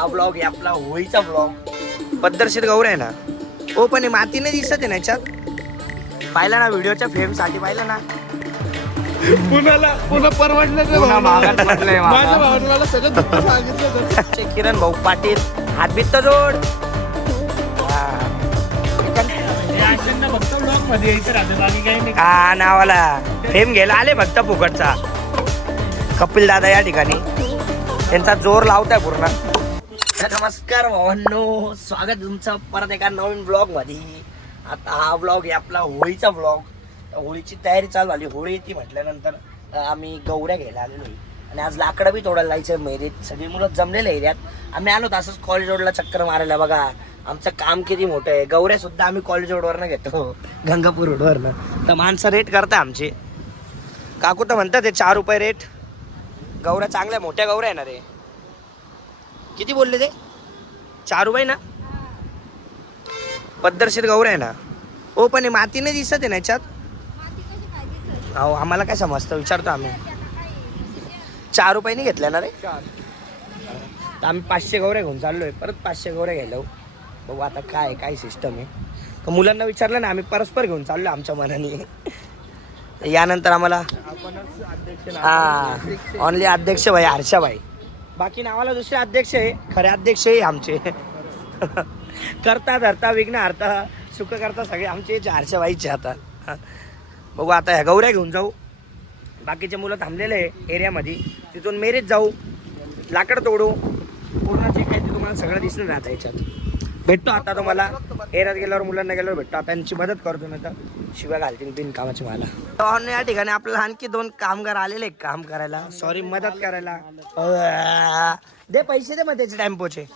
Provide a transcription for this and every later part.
हा ब्लॉग आहे आपला होळीचा ब्लॉग. पद्धतशीर गौर आहे ना. हो पण माती नाही दिसत आहे ना याच्यात. पाहिला ना व्हिडिओच्या फेम साठी पाहिलं ना. पुन्हा परवडलं माझ्या भावाने मला सगळं दुःख सांगितलं. किरण भाऊ पाटील हातबीत जोड. हा नावाला फेम घ्यायला आले फक्त फुकटचा. कपिल दादा या ठिकाणी त्यांचा जोर लावताय पूर्ण. नमस्कार भावांनो, स्वागत तुमचं परत एका नवीन ब्लॉग मध्ये. आता हा ब्लॉग आहे आपला होळीचा ब्लॉग. होळीची तयारी चालू झाली. होळी येते म्हटल्यानंतर आम्ही गौऱ्या घ्यायला आलेलो आहे आणि आज लाकडं बी तोडायला जायचं मेरीत. सगळी मुलं जमलेले एरियात. आम्ही आलो असंच कॉलेज रोडला चक्कर मारायला. बघा आमचं काम किती मोठं आहे. गौऱ्या सुद्धा आम्ही कॉलेज रोडवरनं घेतो, गंगापूर रोडवरनं. तर माणसं रेट करता आमचे. काकू तर म्हणतात ते 4 रुपये रेट. गौऱ्या चांगल्या मोठ्या गौऱ्या आहे ना रे. किती बोलले ते? 4 रुपये ना. पद्धतशीर गौऱ्या आहे ना. हो पण माती नाही दिसत आहे ना याच्यात. अहो आम्हाला काय समजतं विचारतो आम्ही. 4 रुपयाने घेतल्या ना रे. तर आम्ही 500 गौऱ्या घेऊन चाललोय. परत 500 गौऱ्या घ्यायला बघू आता काय सिस्टम आहे. तर मुलांना विचारलं ना, आम्ही परस्पर घेऊन चाललो आमच्या मनाने. यानंतर आम्हाला ऑनली अध्यक्ष भाई हर्षाभाई. बाकी नावाला दुसरे अध्यक्ष आहे, खरे अध्यक्ष आहे आमचे. करता धरता विघ्न हरता सुख करता सगळे आमचे हर्षाभाईचे. आता बघू आता ह्या गौऱ्या घेऊन जाऊ. बाकीचे मुलं थांबलेले आहे एरियामध्ये. तिथून मेरीत जाऊ, लाकड तोडू. पूर्ण जे काही ते तुम्हाला सगळं दिसून राहतं याच्यात. भेटतो आता तुम्हाला एरियात गेल्यावर, मुलांना गेल्यावर भेटतो. आता त्यांची मदत करतो ना, तर शिवाय घालतील बिन कामाची मला. या ठिकाणी आपल्याला आणखी 2 कामगार आलेले काम करायला, सॉरी मदत करायला. दे पैसे दे मग त्याचे टेम्पोचे.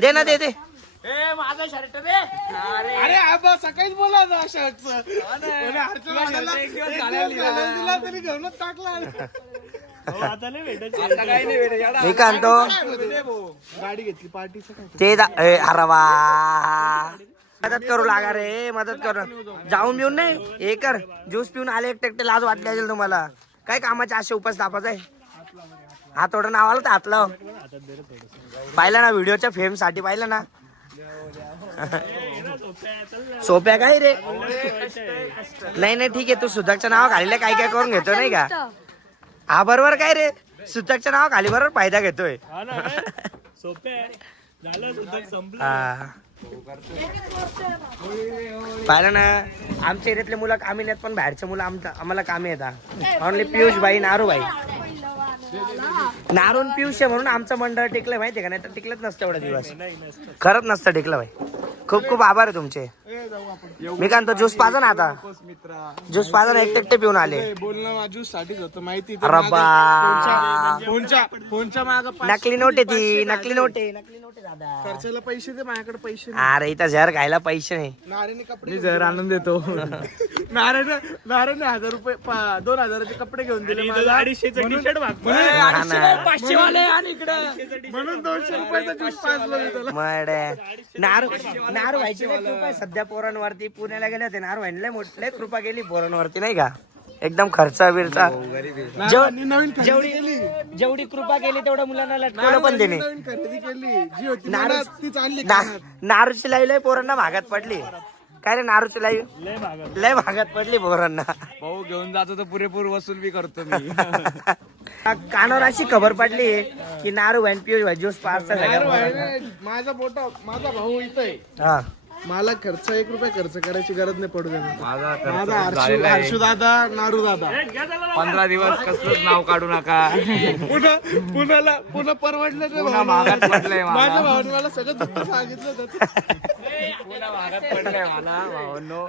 दे ना, दे माझा शर्ट दे. अरे आबा सकाळीच बोला ना शर्टचं. दिला तरी घेऊनच टाकला. मी काय आणतो गाडी घेतली पार्टीचं ते अरे वा. मदत करू लागा रे, मदत करू. जाऊन बिऊन नाही हे कर. ज्यूस पिऊन आले एकटे लाज वाटली असेल तुम्हाला. काय कामाचे असे उपास तापाच आहे. हात थोडं नावाला तर हातलं. पाहिलं ना व्हिडिओच्या फेम साठी पाहिलं ना. सोप्या काय रे. नाही ठीक आहे. तू सुधाकच्या नावा खालीला काय करून घेतो नाही का. हा बरोबर काय रे. सुधाकच्या नावा खाली बरोबर फायदा घेतोय. पाहिलं ना आमच्या एरियातले मुलं कामी नाहीत, पण बाहेरचे मुलं आम्हाला कामी येतात. ऑनली पियुष भाई, नारू भाई. नारून पियुष म्हणून आमचं मंडळ टिकलं माहितीये का. नाही तर टिकलंच नसतं एवढा दिवस. खरंच नसतं टिकलं भाई. खूप आभार आहे तुमचे. मी काय म्हणतो ज्यूस पाजा ना आता. ज्यूस पाजा ना, एकटे पिऊन आले. बोलणं ज्यूस साठीच होतं माहिती. नकली नोट आहे ती. नकली नोट आहे दादा. खर्चाला पैसे दे, माझ्याकडे पैसे. अरे इथं जहर खायला पैसे नाही. नारायणी कपडे जर आणून देतो. नारायण 1000 रुपये 2000चे कपडे घेऊन दिले. 250टी शर्ट म्हणून 200 रुपयाचा ज्यूस पाजला. नारू व्हायची कृपा सध्या पोरांवरती. पुण्याला गेले होते नारू व्हायला मोठे कृपा केली पोरांवरती नाही का. एकदम खर्चा बिरचा जेवढी कृपा केली तेवढ्या मुलांना लटकवलं पण देणे. नारूची लाई लय पोरांना भागात पडली. काय रे नारूची लाई लय भागात पडली पोरांना. भाऊ घेऊन जातो तर पुरेपूर वसूल बी करतो मी. कानावर अशी खबर पडली की नारू व्हॅन पियुष भाई ज्यूस पास. माझा भाऊ इथं आहे. मला खर्च 1 रुपया खर्च करायची गरज नाही पडू देणार. माझा हर्षू दादा, नारू दादा. 15 दिवस कसलंच नाव काढू नका. पुन्हा परवडलं ते. महागात पडलंय माझ्या भावाने मला सगळं दुःख सांगितलं. पुन्हा महागात पडलंय मला भावांनो.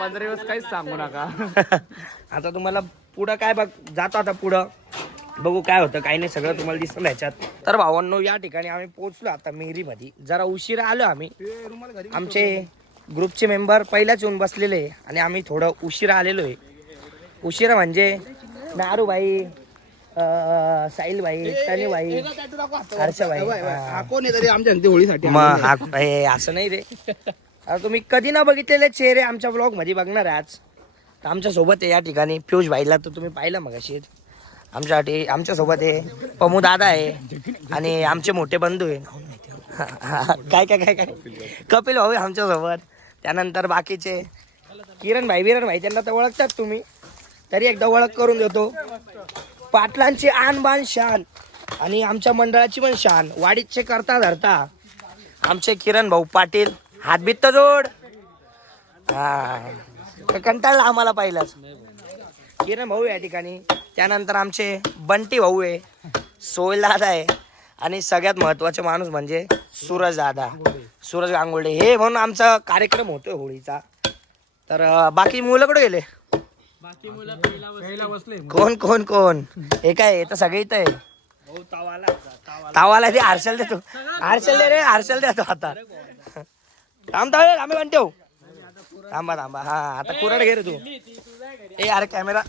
15 दिवस काहीच सांगू नका. आता तुम्हाला पुढं काय बघ जातो. आता पुढं बघू काय होतं काही नाही. सगळं तुम्हाला दिसतं ह्याच्यात. तर भावांनो या ठिकाणी आम्ही पोहोचलो आता मेहरी मध्ये. जरा उशिरा आलो आम्ही. आमचे ग्रुपचे मेंबर पहिल्याच येऊन बसलेले आणि आम्ही थोडं उशिरा आलेलो आहे. उशिरा म्हणजे नारू भाई, साहिल भाई, तनी भाई, हर्षा भाई. कोण आहे तरी आमच्या होळीसाठी. मग असं नाही रे. आता तुम्ही कधी ना बघितलेले चेहरे आमच्या ब्लॉग मध्ये बघणार आहे आज. तर आमच्या सोबत आहे या ठिकाणी पियुष भाईला तर तुम्ही पाहिलं मग अशी. आमच्यासाठी आमच्यासोबत आहे पमू दादा आहे आणि आमचे मोठे बंधू आहे. काय काय काय काय कपिल भाऊ आहे आमच्यासोबत. त्यानंतर बाकीचे किरण भाई त्यांना तर ओळखतात तुम्ही, तरी एकदा ओळख करून देतो. पाटलांची आन बान शान आणि आमच्या मंडळाची पण शान वाडीचे करता धरता आमचे किरण भाऊ पाटील. हातबीत तर जोड. हा कंटाळला आम्हाला पाहिलाच किरण भाऊ या ठिकाणी. त्यानंतर आमचे बंटी भाऊ आहे, सोहेल दादा आहे आणि सगळ्यात महत्वाचे माणूस म्हणजे सूरज दादा, सूरज गांगुर्डे. हे म्हणून आमचा कार्यक्रम होतोय होळीचा. तर बाकी मुलं कुठे गेले? कोण कोण कोण हे काय हे तर सगळे इथं आहे. तावाला ते हर्षल देतो. हर्षल दे रे, हर्षल देतो आता. थांब आम्ही बंटी भाऊ थांबा थांबा. हा आता कुराड घे रे तू. ए अरे कॅमेरा.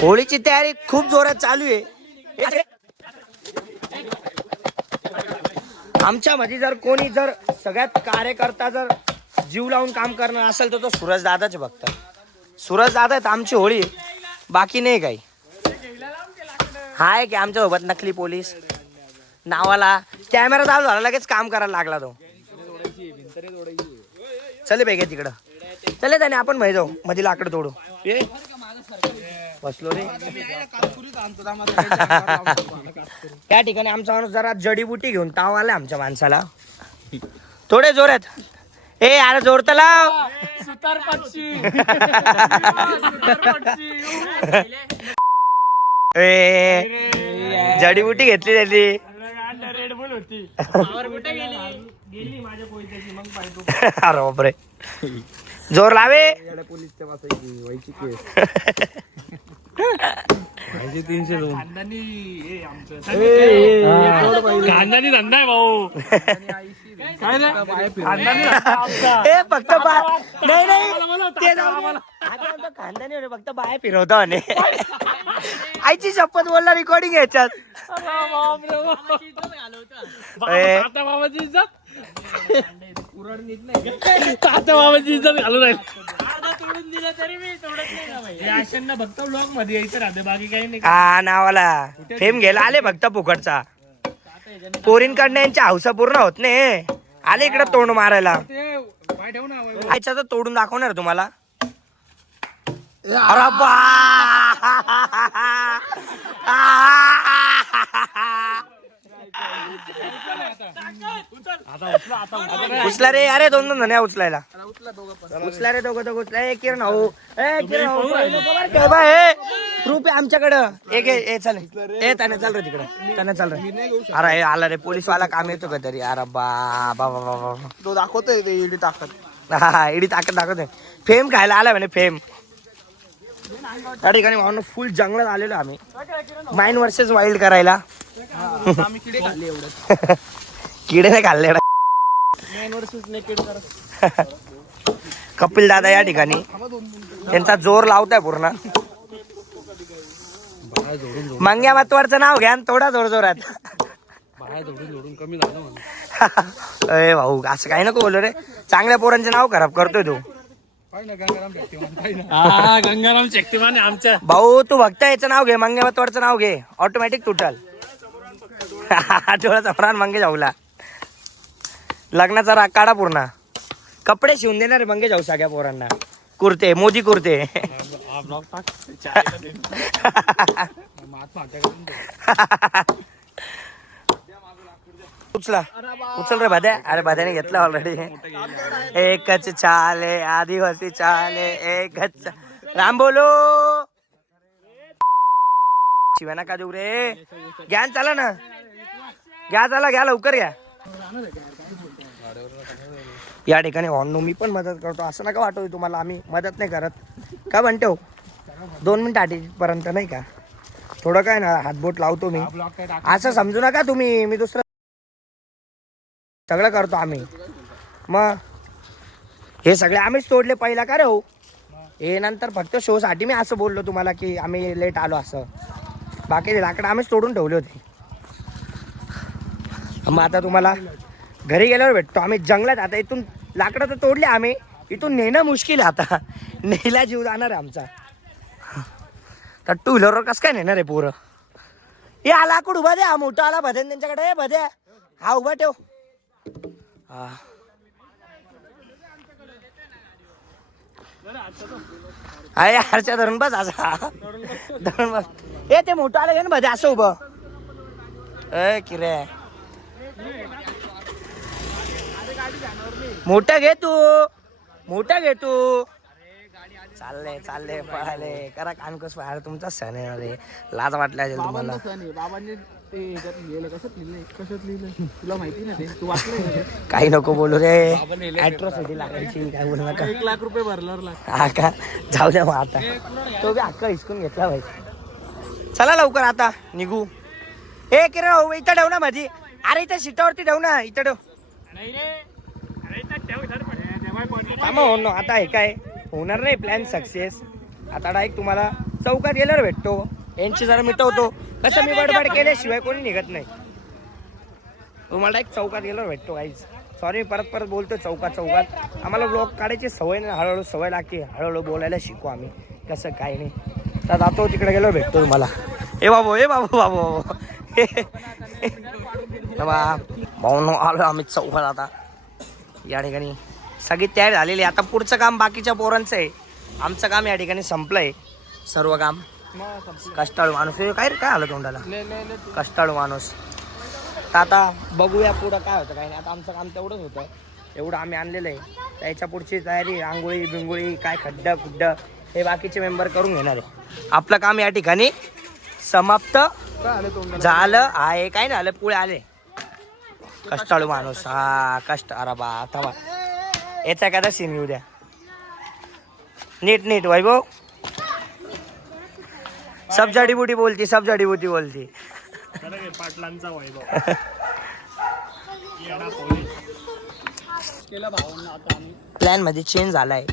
होळीची तयारी खूप जोरात चालू आहे. आमच्या मध्ये जर कोणी जर सगळ्यात कार्यकर्ता जर जीव लावून काम करणार असेल तर तो सूरज दादाचे बघतात. सूरज दादा आहेत आमची होळी, बाकी नाही काही. हाय की आमच्या सोबत नकली पोलीस नावाला कॅमेरा चालू झाला लगेच काम करायला लागला तो. चले पाहिजे तिकडं चले त्याने आपण माहिती जाऊ मध्ये लाकडं तोडू. बसलो रे. त्या ठिकाणी आमचा माणूस जरा जडीबुटी घेऊन ताव आलाय आमच्या माणसाला. थोडे जोरात. ए अरे जोर तर लाव. जडीबुटी घेतली त्याची. अरे बापरे जोर लावे. खानदानी धंदा आहे भाऊ. फक्त नाही नाही ते खानदानी फक्त बाहेर फिरवतो आणि आईची शपथ बोलला रेकॉर्डिंग याच्यात. बाबाची इज्जत बाबाची इज्जत घालून राहील. फक्त ब्लॉग मध्ये यायचं राहते बाकी काही नाही. हा नावाला फेम घ्यायला आले फक्त फुकटचा. पोरींकडनं यांच्या हौसा पूर्ण होत नाही. आले इकडे तोंड मारायला. आयच्या तर तोडून दाखवणार तुम्हाला. अरे बा उचला रे. अरे दोन दोन धन्या उचलायला. उचला रे दोघं दोघं उचला. किरण भाऊ रूप आहे आमच्याकडं. एक चल ए त्याने चाल रे तिकडं. त्याने चाल रे. अरे आला रे पोलीस वाला काम येतो का तरी. अरे बा तो दाखवतोय ईडी ताकद. हा इडी ताकद दाखवतोय. फेम खायला आला म्हणे फेम. त्या ठिकाणी भावना फुल जंगलात आलेलो आम्ही माइंड वर्सेस वाईल्ड करायला. किडे खाल्ले एवढं. किडे नाही खाल्ले. कपिल दादा या ठिकाणी त्यांचा जोर लावताय पूर्ण. मंग्या मातवारचं नाव घ्या थोडा जोर जोरात. कमी झालं. अरे भाऊ असं काही नको बोलू रे. चांगल्या पोरांचे नाव खराब करतोय तू. गंगाराम शक्तिमान आहे आमच्या. भाऊ तू बघता याचं नाव घे, मंगे मातवारचं नाव घे, ऑटोमॅटिक तुटल. डोळ्याचा प्राण मंगे जाऊला. लग्नाचा राग काढा पूर्ण. कपडे शिवून देणार मंगे जाऊ सगळ्या पोरांना. कुर्ते मोदी कुर्ते. उचला उचल रे भाद्या. अरे भाद्याने घेतला ऑलरेडी. एकच चाले आदिवासी चाले एकच. राम बोलो शिवाना का देऊ रे. ज्ञान चाला ना. घ्या चला घ्या लवकर घ्या. या ठिकाणी ऑननो मी पण मदत करतो असं नका वाटू तुम्हाला. आम्ही मदत नाही करत का म्हणतो. 2 मिनिट आठपर्यंत नाही का थोडं काय ना हातबोट लावतो मी. असं समजू नका तुम्ही मी दुसरं सगळं करतो आम्ही. मग हे सगळे आम्हीच तोडले पहिला का रे हो. हे नंतर फक्त शो साठी मी असं बोललो तुम्हाला की आम्ही लेट आलो असं. बाकी लाकडं आम्हीच तोडून ठेवले होते. मग आता तुम्हाला घरी गेल्यावर भेटतो. आम्ही जंगलात आता इथून लाकडं तर तोडले आम्ही. इथून नेणं मुश्किल आहे आता. नेला जीव जाणार आहे आमचा. तर टू व्हीलरवर कसं काय नेणार आहे पोरं? हे आला लाकूड उभा दे, हा मोठा आला भदे त्यांच्याकडे. हे भदे हा उभा ठेव. हा अरे हारच्या धरून बस असा धरून बस. हे ते मोठं आलं घे ना भदे असं उभं. ए किरे मोठा घे तू, मोठा घे तू. चालले पळाले करा कानकोस पळाले. तुमचा सण आहे रे, लाज वाटला असेल तुम्हाला. बाबांनी ते लिहिलं कसं लिहिलंय, कशात लिहिलंय तुला माहिती ना? ते तू वाचलंय? काही नको बोलू रे, ऍट्रॉसिटी लागायची. काय बोलू नका. 1 लाख रुपये भरल्यावर लाग. हा का, जाऊ द्या मग आता. तो बी हक्क हिसकून घेतला भाई. चला लवकर आता निघू. ए किरण हो इथं ठेव ना माझी. अरे इथं सीटावरती ठेव ना, इथं ठेव. आता हे काय होणार नाही प्लॅन सक्सेस. आता डायरेक्ट तुम्हाला चौकात गेल्यावर भेटतो. यांची जरा मिटवतो. कसं मी बडबड केल्याशिवाय कोणी निघत नाही. तुम्हाला डायरेक्ट चौकात गेल्यावर भेटतो काहीच. सॉरी परत बोलतो चौकात. आम्हाला ब्लॉग काढायची सवय नाही, हळूहळू सवय लागते. हळूहळू बोलायला शिकू आम्ही कसं काय नाही. तर जातो तिकडे गेल्यावर भेटतो तुम्हाला. ए बाबू भाऊ आलो आम्ही चौकात. आता या ठिकाणी सगळी तयारी झालेली. आता पुढचं काम बाकीच्या पोरांचं आहे. आमचं काम या ठिकाणी संपलंय सर्व काम. कष्टाळू माणूस काय आलं तोंडाला, कष्टाळू माणूस. तर आता बघूया पुढं काय होतं काय नाही. आता आमचं काम तेवढंच होतं, एवढं आम्ही आणलेलं आहे. त्याच्या पुढची तयारी रांगोळी बिंगोळी काय खड्डं हे बाकीचे मेंबर करून घेणार आहे. आपलं काम या ठिकाणी समाप्त झालं आहे. काय नाही आलं, पुढे आले. कष्टाळू माणूस हा कष्ट. अरे बा आता बा याचा एखादा सीन घेऊ द्या. नीट वैभव. सब जडीबुटी बोलती. पाटलांचा वैभव. प्लॅन मध्ये चेंज झालाय.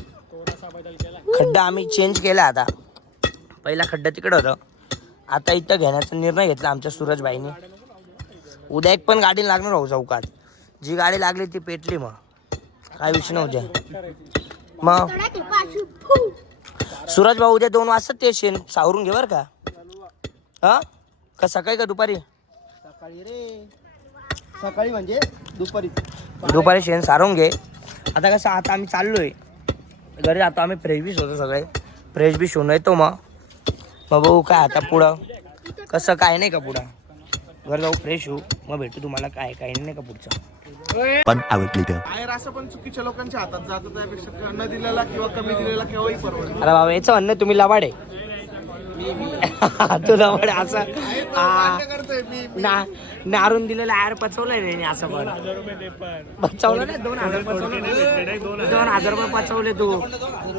खड्डा आम्ही चेंज केला. आता पहिला खड्डा तिकडं होतं, आता इथं घेण्याचा निर्णय घेतला आमच्या सूरजबाईंनी. उद्या एक पण गाडी लागणार हो चौकात. जी गाडी लागली ती पेटली. मग काय विषय नव्हत्या. मग सूरज भाऊ उद्या 2 वाजता ते शेण सावरून घे बरं का. हा का सकाळी का दुपारी? सकाळी रे, सकाळी म्हणजे दुपारी शेण सारून घे. आता कसं आता आम्ही चाललोय घरी. जातो आम्ही फ्रेश बीश होतो सगळे. फ्रेश बीश होऊन येतो. मग बघू काय आता पुढं कसं काय नाही का. पुढं घर जाऊ फ्रेश होऊ, मग भेटू तुम्हाला काय नाही का पुढचं. बाहेर असं पण चुकीच्या लोकांच्या हातात जातो, त्यापेक्षा न दिलेला किंवा कमी दिलेला केव्हाही परवडत. अरे बाबा याचं म्हणणं तुम्ही लबाड आहे. तू लबाड असं नारून दिलेला ऍड पचवलंय रे असं. पण पचवलं नाही. 2,000 पचवलं. 2,000 रुपये पचवले तू.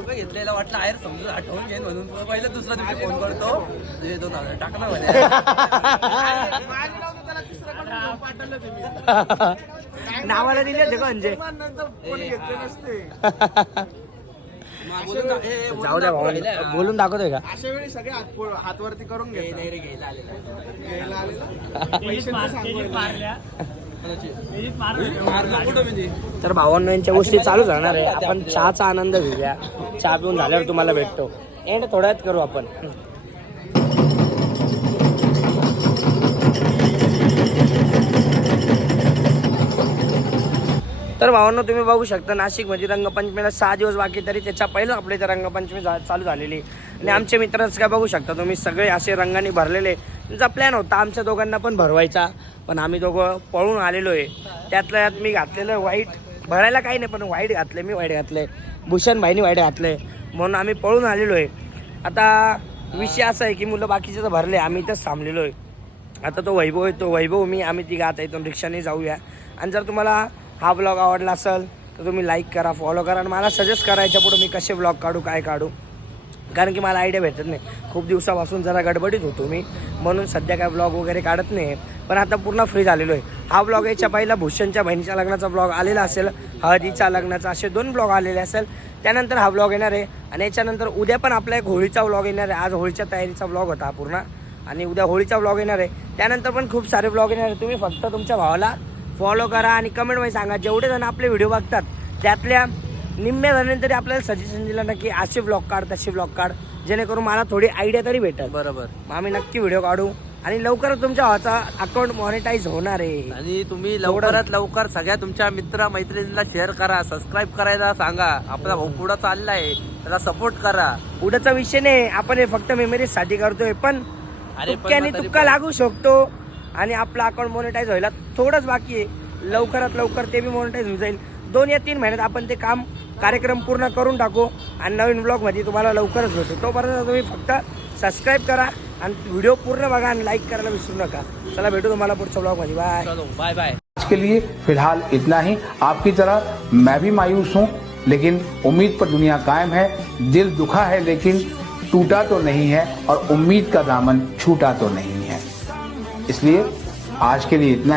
घेतलेला वाटलं आयर समजून आठवून घेईन म्हणून पहिलं दुसरा दिवशी फोन करतो 2,000 टाकणार म्हणे. नावाला दिले होते का म्हणजे. जाऊ द्या भाऊ, बोलून दाखवतोय का. अशा वेळी सगळे हातवरती करून तर भावांना यांच्या गोष्टी चालू राहणार आहे. आपण चहाचा आनंद घेऊया. चहा पिऊन झाल्यावर तुम्हाला भेटतो. एंड थोड्यात करू आपण. तर भावांनो तुम्ही बघू शकता नाशिकमध्ये रंगपंचमीला 6 दिवस बाकी, तरी त्याच्या पहिलं आपल्या इथं रंगपंचमी चालू झालेली. आणि आमचे मित्रच काय बघू शकता तुम्ही सगळे असे रंगाने भरलेले. त्यांचा प्लॅन होता आमच्या दोघांना पण भरवायचा, पण आम्ही दोघं पळून आलेलो आहे. त्यातल्या त्यात मी घातलेलं व्हाईट. भरायला काही नाही पण व्हाईट घातलं. मी व्हाईट घातलं आहे, भूषण भाईनी व्हाईट घातलं आहे, म्हणून आम्ही पळून आलेलो आहे. आता विषय असा आहे की मुलं बाकीचे तर भरले, आम्ही इथंच थांबलेलो आहे. आता तो वैभव आहे, तो वैभव मी आम्ही तिघं आता इथून रिक्षाने जाऊया. आणि जर तुम्हाला हा ब्लॉग आवडला असेल तर तुम्ही लाईक करा, फॉलो करा. आणि मला सजेस्ट करायच्या पुढे मी कसे ब्लॉग काढू, काय काढू, कारण की मला आयडिया भेटत नाही. खूप दिवसापासून जरा गडबडीत होतो मी, म्हणून सध्या काय ब्लॉग वगैरे काढत नाही. पण आता पूर्ण फ्री झालेलो आहे. हा ब्लॉग याच्या पहिला भूषणच्या बहिणीच्या लग्नाचा ब्लॉग आलेला असेल, हळदीच्या लग्नाचा, असे 2 ब्लॉग आलेले असेल. त्यानंतर हा ब्लॉग येणार आहे. आणि याच्यानंतर उद्या पण आपला एक होळीचा ब्लॉग येणार आहे. आज होळीच्या तयारीचा ब्लॉग होता पूर्ण, आणि उद्या होळीचा ब्लॉग येणार आहे. त्यानंतर पण खूप सारे ब्लॉग येणार आहे. तुम्ही फक्त तुमच्या भावाला फॉलो करा आणि कमेंटमध्ये सांगा. जेवढे जण आपले व्हिडिओ बघतात त्यातल्या निम्म्या जणांनी तरी आपल्याला सजेशन दिलं ना की असे ब्लॉग काढ, तसे ब्लॉग काढ. जेणेकरून मला थोडी आयडिया तरी भेटेल. बरोबर. मग आम्ही नक्की व्हिडिओ काढू आणि लवकरच तुमच्या भावाचा अकाउंट मॉनिटाईज होणार आहे. आणि तुम्ही लवकरात लवकर सगळ्या तुमच्या मित्र मैत्रिणींना शेअर करा, सबस्क्राईब करायला सांगा. आपला भाऊ पुढे चाललाय, त्याला सपोर्ट करा. पुढचा विषय नाही, आपण हे फक्त मेमरीज साठी करतोय, पण तुक्क्याने तुक्का लागू शकतो आणि आपला अकाउंट मॉनिटाईज व्हायला थोडंच बाकी आहे. लवकरात लवकर ते बी मॉनिटाईज होऊन जाईल. 2 या 3 महिन्यात आपण ते काम कार्यक्रम पूर्ण करून टाकू आणि नवीन ब्लॉग मध्ये तुम्हाला लवकरच भेटू. तोपर्यंत तुम्ही फक्त सबस्क्राईब करा आणि व्हिडिओ पूर्ण बघा आणि लाईक करायला विसरू नका. चला भेटू तुम्हाला पुढच्या ब्लॉग मध्ये. बाय. चलो बाय बाय. आज के लिए फिलहाल इतना ही. आपकी तरह मैं भी मायूस हूँ, लेकिन उम्मीद पर दुनिया कायम है. दिल दुखा है लेकिन टूटा तो नहीं है, और उम्मीद का दामन छूटा तो नहीं है. इसलिए आज के लिए इतना